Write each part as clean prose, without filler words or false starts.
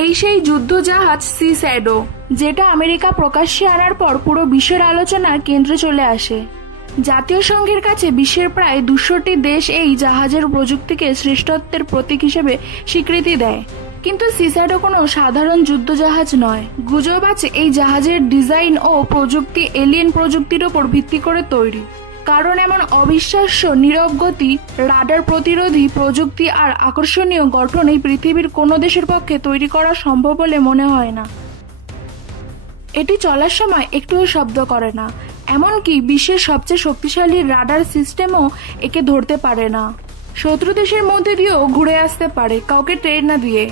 এই সেই যুদ্ধ জাহাজ সি শ্যাডো, যেটা আমেরিকা প্রকাশ্যে আনার পর পুরো বিশ্বের আলোচনার কেন্দ্রে চলে আসে। জাতীয় সংঘের কাছে বিশ্বের প্রায় 200টি দেশ এই জাহাজের প্রযুক্তিকে শ্রেষ্ঠত্বের প্রতীক হিসেবে স্বীকৃতি দেয়। কিন্তু সি শ্যাডো কোনো সাধারণ যুদ্ধ জাহাজ নয়। গুজব আছে এই জাহাজের ডিজাইন ও প্রযুক্তি এলিয়েন প্রযুক্তির ওপর ভিত্তি করে তৈরি, কারণ এমন অবিশ্বাস্য নীরব গতি, রাডার প্রতিরোধী প্রযুক্তি আর আকর্ষণীয় গঠন এই পৃথিবীর কোনো দেশের পক্ষে তৈরি করা সম্ভব বলে মনে হয় না। এটি চলার সময় একটুও শব্দ করে না, এমনকি বিশ্বের সবচেয়ে শক্তিশালী রাডার সিস্টেমও একে ধরতে পারে না। শত্রু দেশের মধ্যে দিয়েও ঘুরে আসতে পারে, কাউকে ট্রেন না দিয়ে।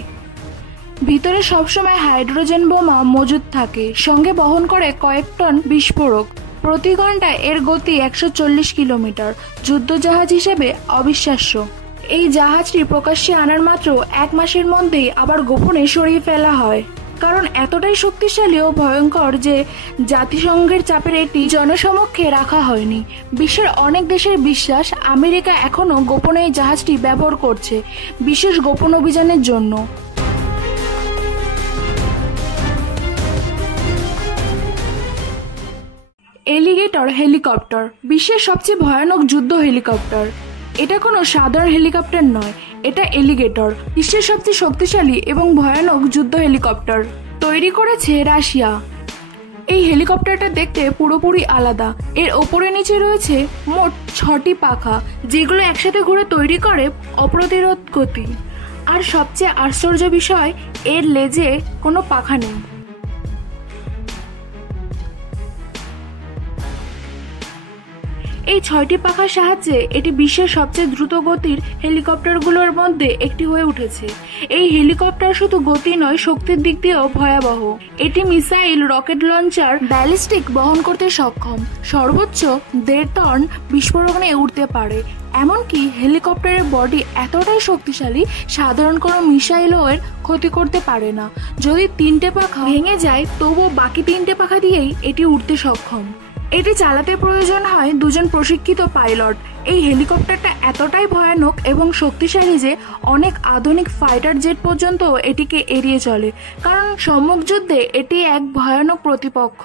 ভিতরে সবসময় হাইড্রোজেন বোমা মজুদ থাকে, সঙ্গে বহন করে কয়েক টন বিস্ফোরক। প্রতি ঘন্টায় এর গতি 140 কিলোমিটার। যুদ্ধজাহাজ হিসেবে অবিশ্বাস্য। এই জাহাজটি প্রকাশ্যে আনার মাত্র 1 মাসের মধ্যেই আবার গোপনে সরিয়ে ফেলা হয়, কারণ এতটাই শক্তিশালী ও ভয়ঙ্কর যে জাতিসংঘের চাপের এটি জনসমক্ষে রাখা হয়নি। বিশ্বের অনেক দেশের বিশ্বাস আমেরিকা এখনো গোপনে এই জাহাজটি ব্যবহার করছে, বিশেষ গোপন অভিযানের জন্য। এলিগেটর হেলিকপ্টার বিশ্বের সবচেয়ে ভয়ানক যুদ্ধ হেলিকপ্টার। এটা কোনো সাধারণ হেলিকপ্টার নয়, এটা এলিগেটর, বিশ্বের সবচেয়ে শক্তিশালী এবং ভয়ানক যুদ্ধ হেলিকপ্টার। তৈরি করেছে রাশিয়া। এই হেলিকপ্টারটা দেখতে পুরোপুরি আলাদা। এর ওপরে নিচে রয়েছে মোট 6টি পাখা, যেগুলো একসাথে ঘুরে তৈরি করে অপ্রতিরোধ গতি। আর সবচেয়ে আশ্চর্য বিষয়, এর লেজে কোনো পাখা নেই। এই 6টি পাখার সাহায্যে এটি বিশ্বের সবচেয়ে দ্রুত গতির হেলিকপ্টারগুলোর মধ্যে একটি হয়ে উঠেছে। এই হেলিকপ্টার শুধু গতি নয়, শক্তির দিক দিয়েও ভয়াবহ। এটি মিসাইল, রকেট লঞ্চার, ব্যালিস্টিক বহন করতে সক্ষম। সর্বোচ্চ 1.5 টন বিস্ফোরক নিয়ে উঠতে পারে। এমনকি হেলিকপ্টারের বডি এতটাই শক্তিশালী, সাধারণ কোনো মিসাইলও এর ক্ষতি করতে পারে না। যদি 3টে পাখা ভেঙে যায়, তবুও বাকি 3টে পাখা দিয়েই এটি উঠতে সক্ষম। এটি চালাতে প্রয়োজন হয় 2 জন প্রশিক্ষিত পাইলট। এই হেলিকপ্টারটা এতটাই ভয়ানক এবং শক্তিশালী যে অনেক আধুনিক ফাইটার জেট পর্যন্ত এটিকে এড়িয়ে চলে, কারণ সম্মুখ যুদ্ধে এটি এক ভয়ানক প্রতিপক্ষ।